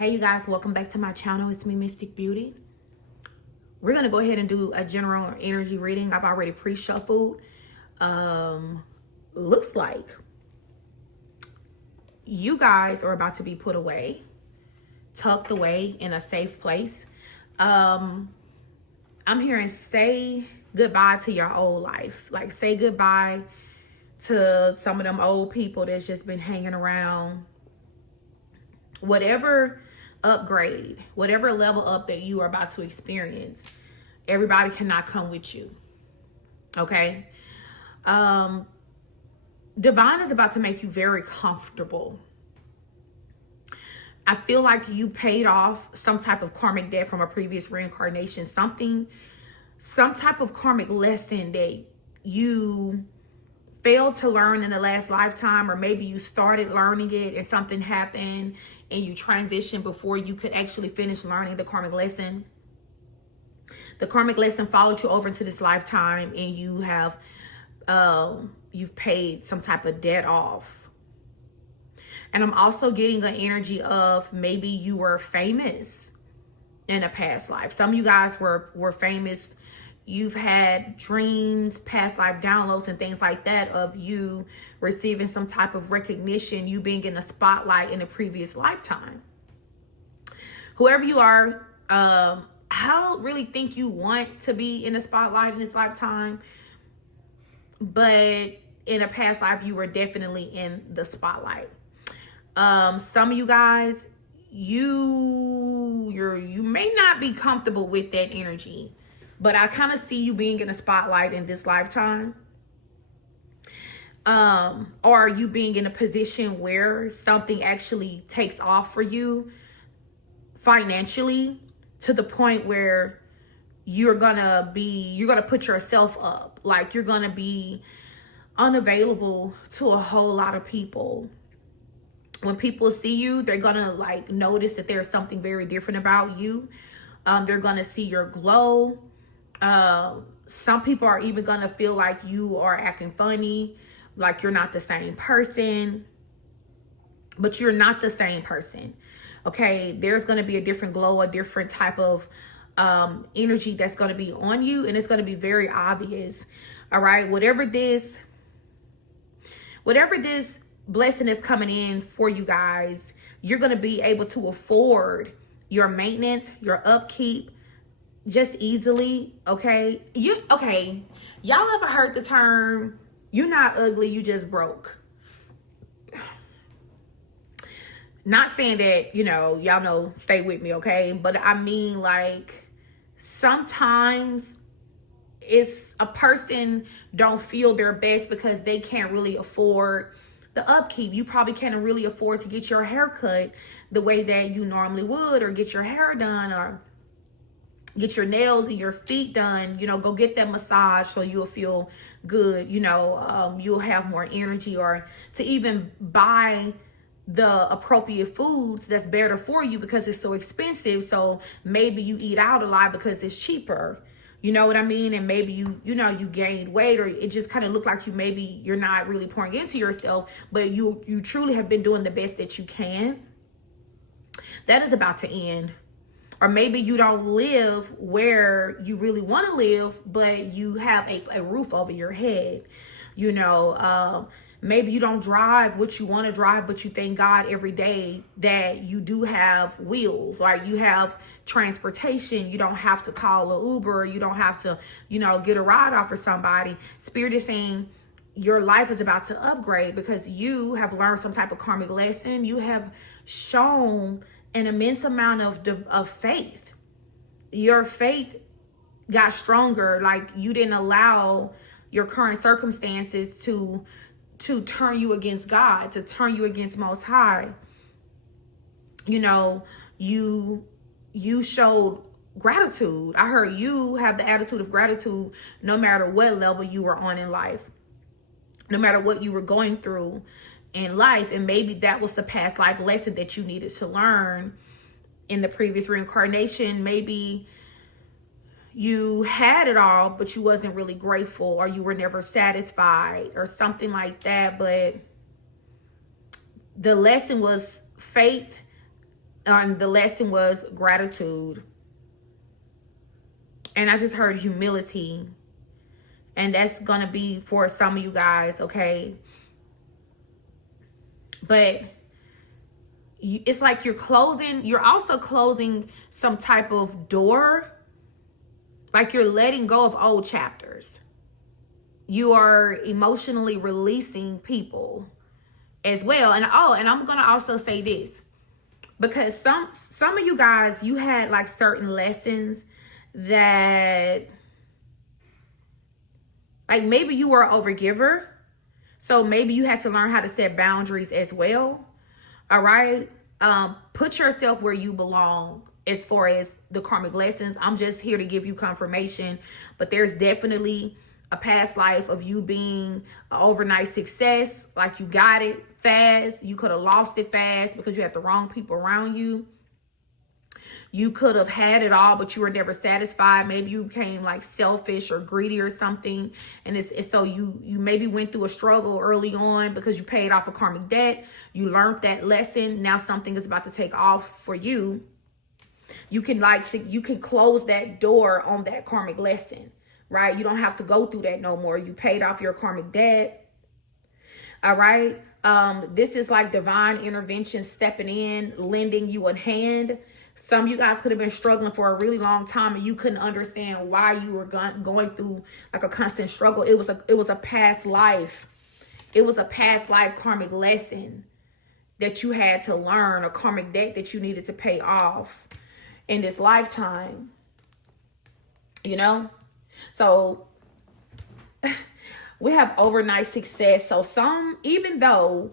Hey you guys, welcome back to my channel. It's me, Mystic Beauty. We're gonna go ahead and do a general energy reading. I've already pre-shuffled. Looks like you guys are about to be put away, tucked away in a safe place. I'm hearing say goodbye to your old life. Like say goodbye to some of them old people that's just been hanging around. Whatever upgrade, whatever level up that you are about to experience, everybody cannot come with you. Okay? Divine is about to make you very comfortable. I feel like you paid off some type of karmic debt from a previous reincarnation, some type of karmic lesson that you failed to learn in the last lifetime, or maybe you started learning it and something happened and you transitioned before you could actually finish learning the karmic lesson. The karmic lesson followed you over into this lifetime and you have you've paid some type of debt off. And I'm also getting an energy of maybe you were famous in a past life. Some of you guys were famous. You've had dreams, past life downloads and things like that of you receiving some type of recognition, you being in a spotlight in a previous lifetime. Whoever you are, I don't really think you want to be in a spotlight in this lifetime, but in a past life, you were definitely in the spotlight. Some of you guys, you may not be comfortable with that energy, but I kind of see you being in a spotlight in this lifetime. Or you being in a position where something actually takes off for you financially to the point where you're gonna put yourself up. Like you're gonna be unavailable to a whole lot of people. When people see you, they're gonna like notice that there's something very different about you. They're gonna see your glow. Some people are even gonna feel like you are acting funny, like you're not the same person, but you're not the same person. Okay, there's gonna be a different glow, a different type of energy that's gonna be on you, and it's gonna be very obvious. All right, whatever this blessing is coming in for you guys, you're gonna be able to afford your maintenance, your upkeep, just easily. Okay, y'all ever heard the term you're not ugly, you just broke? Not saying that, y'all know, stay with me, okay? But I mean, like, sometimes it's a person don't feel their best because they can't really afford the upkeep. You probably can't really afford to get your hair cut the way that you normally would, or get your hair done, or get your nails and your feet done. Go get that massage so you'll feel good. You'll have more energy, or to even buy the appropriate foods that's better for you because it's so expensive. So maybe you eat out a lot because it's cheaper. You know what I mean? And maybe you gained weight, or it just kind of looked like you're not really pouring into yourself, but you truly have been doing the best that you can. That is about to end. Or maybe you don't live where you really want to live, but you have a roof over your head. Maybe you don't drive what you want to drive, but you thank God every day that you do have wheels, like you have transportation. You don't have to call an Uber. You don't have to, get a ride off for somebody. Spirit is saying your life is about to upgrade because you have learned some type of karmic lesson. You have shown an immense amount of faith. Your faith got stronger. Like you didn't allow your current circumstances to turn you against God, to turn you against Most High. You showed gratitude. I heard you have the attitude of gratitude no matter what level you were on in life, no matter what you were going through in life. And maybe that was the past life lesson that you needed to learn in the previous reincarnation. Maybe you had it all, but you wasn't really grateful, or you were never satisfied, or something like that. But the lesson was faith The lesson was gratitude. And I just heard humility. And that's going to be for some of you guys, okay? But it's like you're also closing some type of door. Like you're letting go of old chapters. You are emotionally releasing people as well. And I'm going to also say this. Because some of you guys, you had like certain lessons that, like maybe you were an overgiver. So maybe you had to learn how to set boundaries as well. All right. Put yourself where you belong as far as the karmic lessons. I'm just here to give you confirmation, but there's definitely a past life of you being an overnight success. Like you got it fast. You could have lost it fast because you had the wrong people around you. You could have had it all, but you were never satisfied. Maybe you became like selfish or greedy or something. And it's so you maybe went through a struggle early on because you paid off a karmic debt. You learned that lesson. Now something is about to take off for you. You can close that door on that karmic lesson, right? You don't have to go through that no more. You paid off your karmic debt. All right. This is like divine intervention stepping in, lending you a hand. Some of you guys could have been struggling for a really long time and you couldn't understand why you were going through like a constant struggle. It was a past life. It was a past life karmic lesson that you had to learn, a karmic debt that you needed to pay off in this lifetime. You know? So we have overnight success. So even though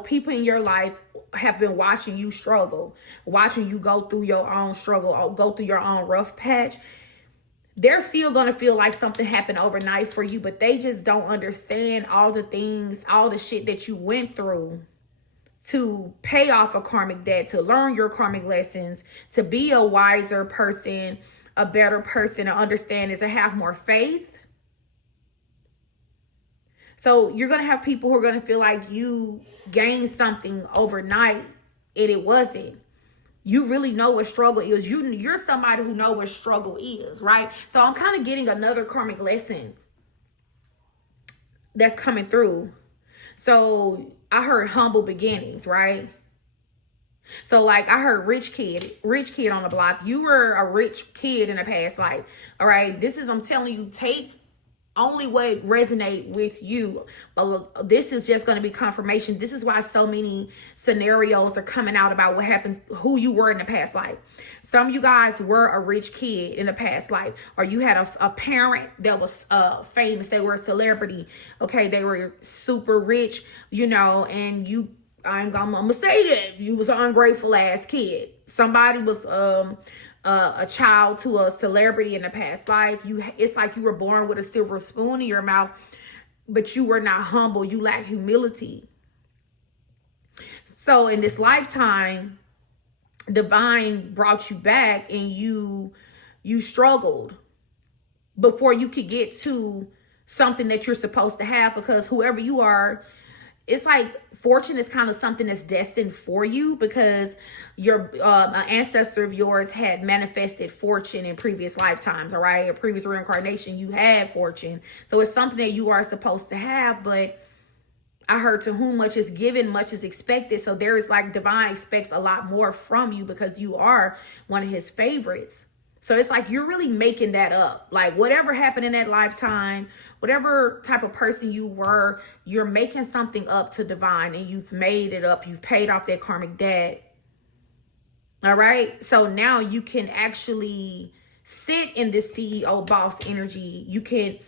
people in your life have been watching you struggle, watching you go through your own struggle, or go through your own rough patch, they're still going to feel like something happened overnight for you, but they just don't understand all the things, all the shit that you went through to pay off a karmic debt, to learn your karmic lessons, to be a wiser person, a better person, to understand is to have more faith. So you're going to have people who are going to feel like you gained something overnight and it wasn't. You really know what struggle is. You're somebody who knows what struggle is, right? So I'm kind of getting another karmic lesson that's coming through. So I heard humble beginnings, right? So like I heard rich kid on the block. You were a rich kid in a past life. All right. I'm telling you, take only what resonate with you. But this is just going to be confirmation. This is why so many scenarios are coming out about what happens, who you were in the past life. Some of you guys were a rich kid in the past life, or you had a parent that was famous. They were a celebrity. Okay. They were super rich, and I'm gonna say that you was an ungrateful ass kid. Somebody was a child to a celebrity in the past life. It's like you were born with a silver spoon in your mouth, but you were not humble. You lack humility. So in this lifetime, divine brought you back and you struggled before you could get to something that you're supposed to have, because whoever you are, it's like fortune is kind of something that's destined for you, because your ancestor of yours had manifested fortune in previous lifetimes, all right? A previous reincarnation, you had fortune. So it's something that you are supposed to have, but I heard to whom much is given, much is expected. So there is like divine expects a lot more from you because you are one of his favorites. So it's like you're really making that up. Like whatever happened in that lifetime, whatever type of person you were, you're making something up to divine, and you've made it up. You've paid off that karmic debt. All right. So now you can actually sit in this CEO boss energy. You can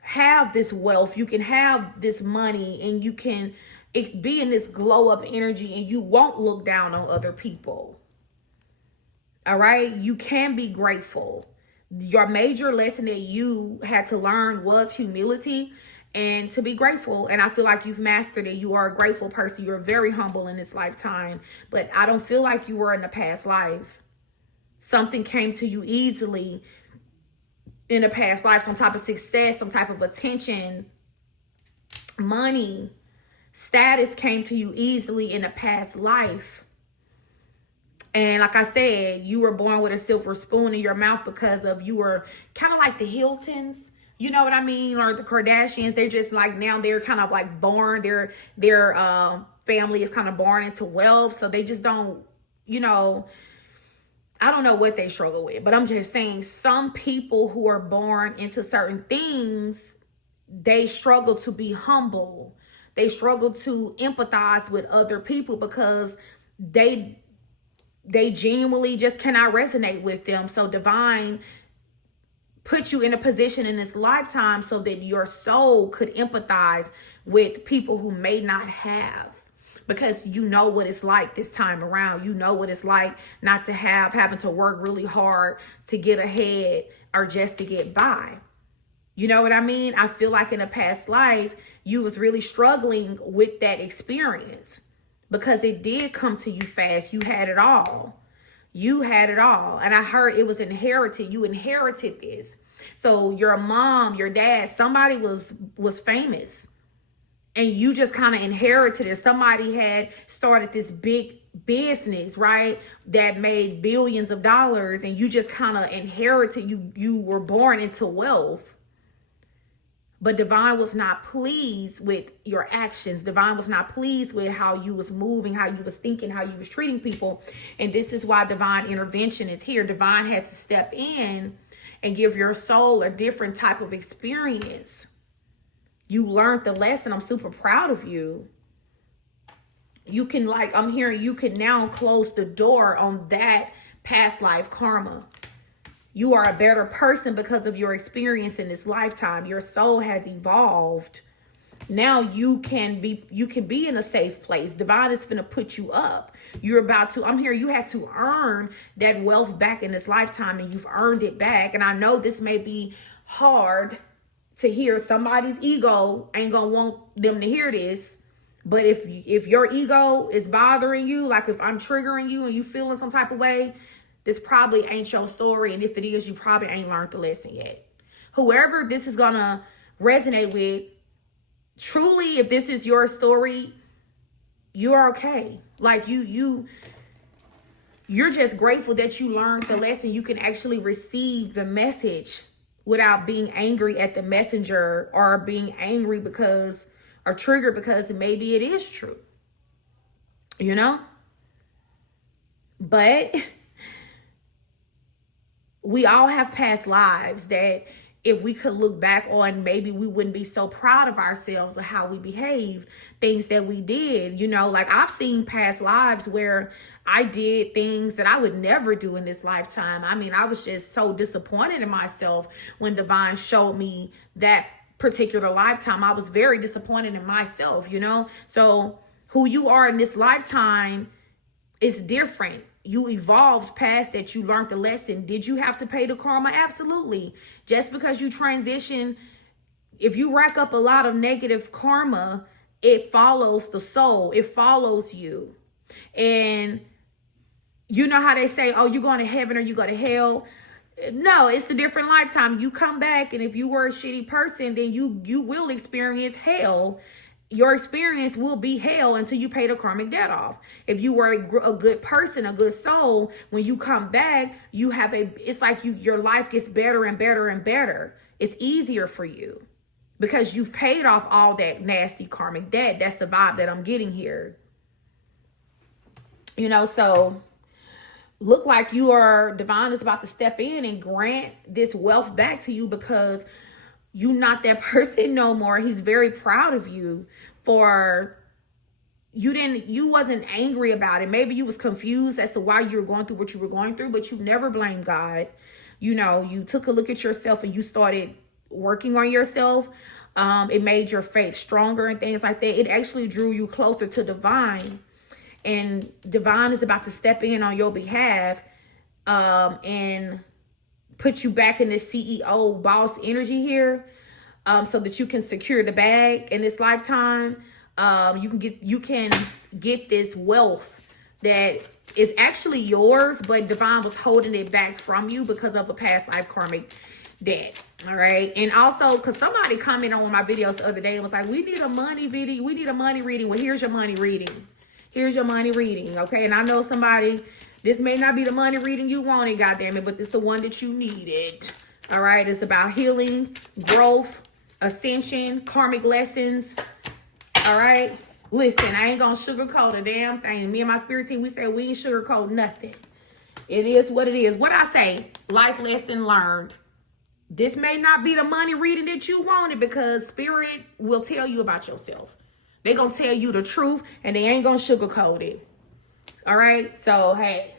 have this wealth. You can have this money, and you can be in this glow up energy, and you won't look down on other people. All right. You can be grateful. Your major lesson that you had to learn was humility and to be grateful. And I feel like you've mastered it. You are a grateful person. You're very humble in this lifetime, but I don't feel like you were in the past life. Something came to you easily in the past life, some type of success, some type of attention, money, status came to you easily in the past life. And like I said, you were born with a silver spoon in your mouth because of you were kind of like the Hiltons. You know what I mean? Or the Kardashians. They're just like, now they're kind of like born. Their family is kind of born into wealth. So they just don't, you know, I don't know what they struggle with. But I'm just saying, some people who are born into certain things, they struggle to be humble. They struggle to empathize with other people because they genuinely just cannot resonate with them. So divine put you in a position in this lifetime so that your soul could empathize with people who may not have, because you know what it's like this time around. You know what it's like not to have, having to work really hard to get ahead or just to get by. You know what I mean? I feel like in a past life, you was really struggling with that experience because it did come to you fast. You had it all. You had it all. And I heard it was inherited. You inherited this. So your mom, your dad, somebody was famous. And you just kind of inherited it. Somebody had started this big business, right? That made billions of dollars. And you just kind of inherited. You were born into wealth. But divine was not pleased with your actions. Divine was not pleased with how you was moving, how you was thinking, how you was treating people. And this is why divine intervention is here. Divine had to step in and give your soul a different type of experience. You learned the lesson. I'm super proud of you. You can, like, I'm hearing you can now close the door on that past life karma. You are a better person because of your experience in this lifetime. Your soul has evolved. Now you can be in a safe place. Divine is going to put you up. You're about to, I'm here, you had to earn that wealth back in this lifetime, and you've earned it back. And I know this may be hard to hear. Somebody's ego ain't going to want them to hear this. But if your ego is bothering you, like if I'm triggering you and you feeling some type of way, this probably ain't your story. And if it is, you probably ain't learned the lesson yet. Whoever this is going to resonate with, truly, if this is your story, you're okay. Like you're just grateful that you learned the lesson. You can actually receive the message without being angry at the messenger or being angry because, or triggered because maybe it is true, you know? But we all have past lives that if we could look back on, maybe we wouldn't be so proud of ourselves or how we behaved, things that we did. You know, like I've seen past lives where I did things that I would never do in this lifetime. I mean, I was just so disappointed in myself when divine showed me that particular lifetime. I was very disappointed in myself, you know? So who you are in this lifetime is different. You evolved past that. You learned the lesson. Did you have to pay the karma? Absolutely. Just because you transition, if you rack up a lot of negative karma, it follows the soul. It follows you. And you know how they say, oh, you going to heaven or you go to hell? No, it's a different lifetime. You come back, and if you were a shitty person, then you will experience hell. Your experience will be hell until you pay the karmic debt off. If you were a good person, a good soul, when you come back, you have it's like your life gets better and better and better. It's easier for you because you've paid off all that nasty karmic debt. That's the vibe that I'm getting here. You know, so look like divine is about to step in and grant this wealth back to you because you're not that person no more. He's very proud of you for you wasn't angry about it. Maybe you was confused as to why you were going through what you were going through, but you never blamed God. You know, you took a look at yourself and you started working on yourself. It made your faith stronger and things like that. It actually drew you closer to divine, and divine is about to step in on your behalf and put you back in the CEO boss energy here, so that you can secure the bag in this lifetime. You can get this wealth that is actually yours, but divine was holding it back from you because of a past life karmic debt. All right. And also, because somebody commented on my videos the other day and was like, we need a money video. We need a money reading. Well, here's your money reading. Here's your money reading. Okay. And I know somebody This may not be the money reading you wanted, goddammit, but it's the one that you needed. All right, it's about healing, growth, ascension, karmic lessons. All right, listen, I ain't gonna sugarcoat a damn thing. Me and my spirit team, we say we ain't sugarcoat nothing. It is what it is. What I say, life lesson learned. This may not be the money reading that you wanted, because spirit will tell you about yourself. They're going to tell you the truth, and they ain't going to sugarcoat it. All right? So, hey,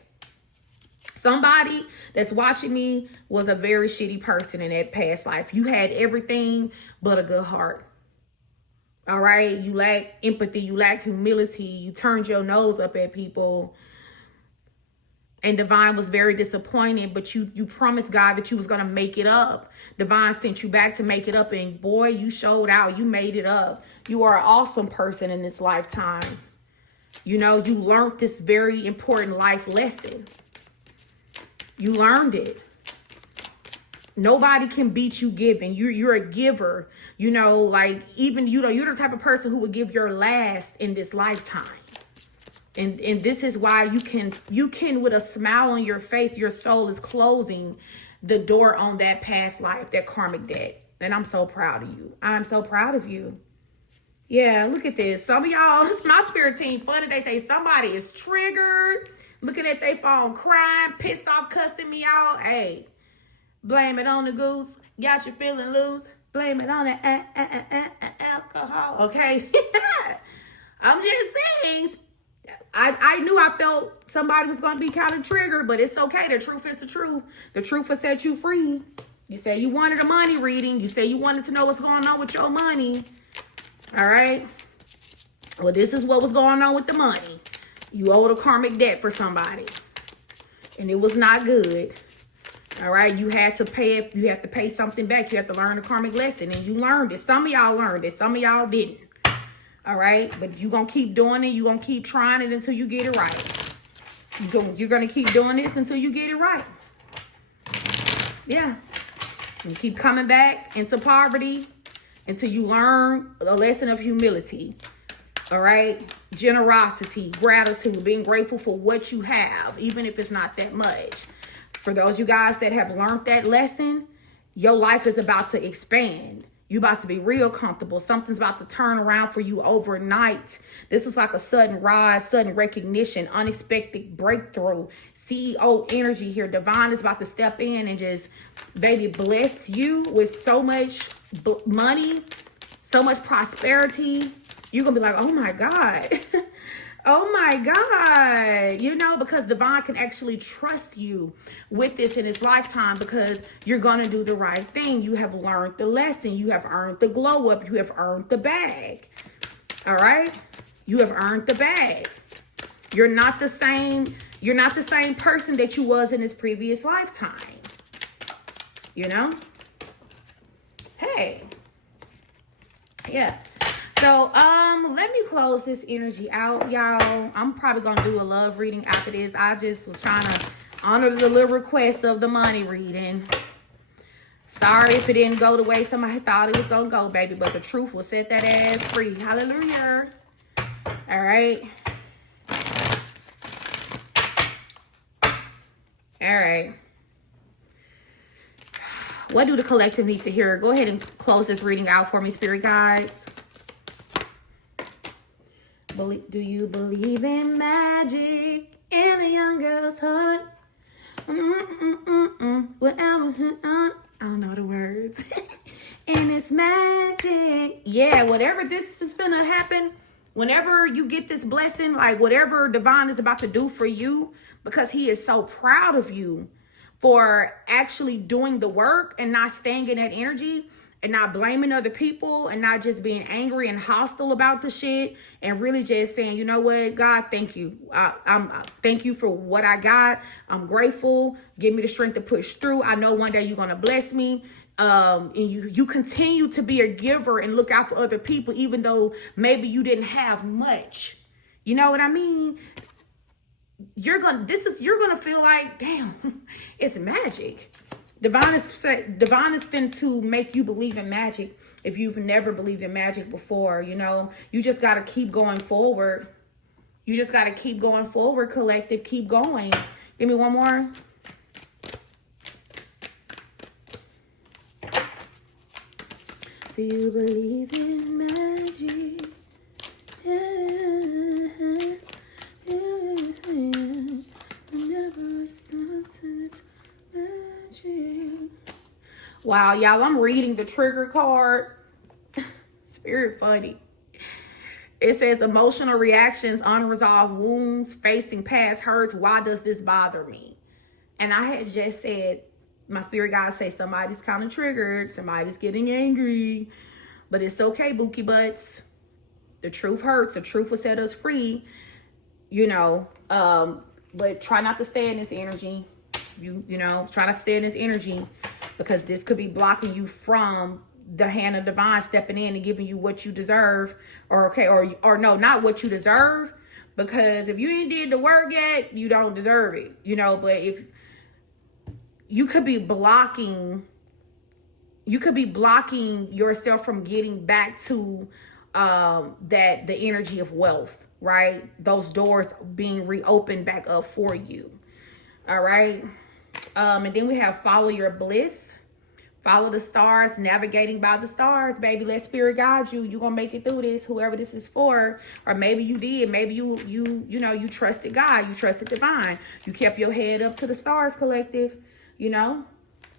somebody that's watching me was a very shitty person in that past life. You had everything but a good heart. All right? You lack empathy. You lack humility. You turned your nose up at people. And Divine was very disappointed, but you promised God that you was going to make it up. Divine sent you back to make it up, and boy, you showed out. You made it up. You are an awesome person in this lifetime. You know, you learned this very important life lesson. You learned it. Nobody can beat you giving. You're a giver. You know, like, even, you know, you're the type of person who would give your last in this lifetime. And this is why you can with a smile on your face, your soul is closing the door on that past life, that karmic debt. And I'm so proud of you. I'm so proud of you. Yeah, look at this. Some of y'all, it's my spirit team, funny, they say somebody is triggered, looking at their phone, crying, pissed off, cussing me out. Hey, blame it on the goose. Got you feeling loose. Blame it on the alcohol. Okay? I'm just saying. I knew I felt somebody was going to be kind of triggered, but it's okay. The truth is the truth. The truth will set you free. You say you wanted a money reading. You say you wanted to know what's going on with your money. All right. Well, this is what was going on with the money. You owed a karmic debt for somebody, and it was not good. All right. You had to pay it. You have to pay something back. You have to learn a karmic lesson, and you learned it. Some of y'all learned it. Some of y'all didn't. All right, but you're going to keep doing it. You're going to keep trying it until you get it right. You're going to keep doing this until you get it right. Yeah. You keep coming back into poverty until you learn a lesson of humility. All right. Generosity, gratitude, being grateful for what you have, even if it's not that much. For those you guys that have learned that lesson, your life is about to expand. You're about to be real comfortable. Something's about to turn around for you overnight. This is like a sudden rise, sudden recognition, unexpected breakthrough. CEO energy here. Divine is about to step in and just, baby, bless you with so much money, so much prosperity. You're going to be like, oh my God. Oh my God, you know, because Divine can actually trust you with this in his lifetime, because you're going to do the right thing. You have learned the lesson. You have earned the glow up. You have earned the bag. All right. You have earned the bag. You're not the same. You're not the same person that you was in his previous lifetime. You know? Hey. Yeah. So, let me close this energy out, y'all. I'm probably going to do a love reading after this. I just was trying to honor the little request of the money reading. Sorry if it didn't go the way somebody thought it was going to go, baby. But the truth will set that ass free. Hallelujah. All right. All right. What do the collective need to hear? Go ahead and close this reading out for me, spirit guides. Do you believe in magic in a young girl's heart? Whatever, I don't know the words. And it's magic. Yeah, whatever this is gonna happen, whenever you get this blessing, like whatever Divine is about to do for you, because he is so proud of you for actually doing the work and not staying in that energy. And not blaming other people and not just being angry and hostile about the shit, and really just saying, you know what, God, thank you. Thank you for what I got. I'm grateful. Give me the strength to push through. I know one day you're going to bless me. And you continue to be a giver and look out for other people, even though maybe you didn't have much. You know what I mean? You're going to feel like, damn, it's magic. Divine is fin to make you believe in magic if you've never believed in magic before. You know, you just got to keep going forward. You just got to keep going forward, collective. Keep going. Give me one more. Do you believe in magic? Wow, y'all, I'm reading the trigger card. It's very funny. It says emotional reactions, unresolved wounds, facing past hurts. Why does this bother me? And I had just said, my spirit guide say somebody's kind of triggered, somebody's getting angry, but it's okay, Bookie Butts. The truth hurts. The truth will set us free, you know. But try not to stay in this energy. You know, try not to stay in this energy, because this could be blocking you from the hand of divine stepping in and giving you what you deserve, or no, not what you deserve, because if you ain't did the work yet, you don't deserve it, you know. But if you could be blocking yourself from getting back to the energy of wealth, right? Those doors being reopened back up for you. All right. And then we have follow your bliss, follow the stars, navigating by the stars, baby. Let spirit guide you. You're gonna make it through this, whoever this is for. Or maybe you did, maybe you trusted God, you trusted divine, you kept your head up to the stars, collective, you know,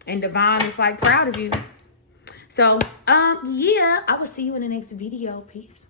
and divine is like proud of you. So yeah, I will see you in the next video. Peace.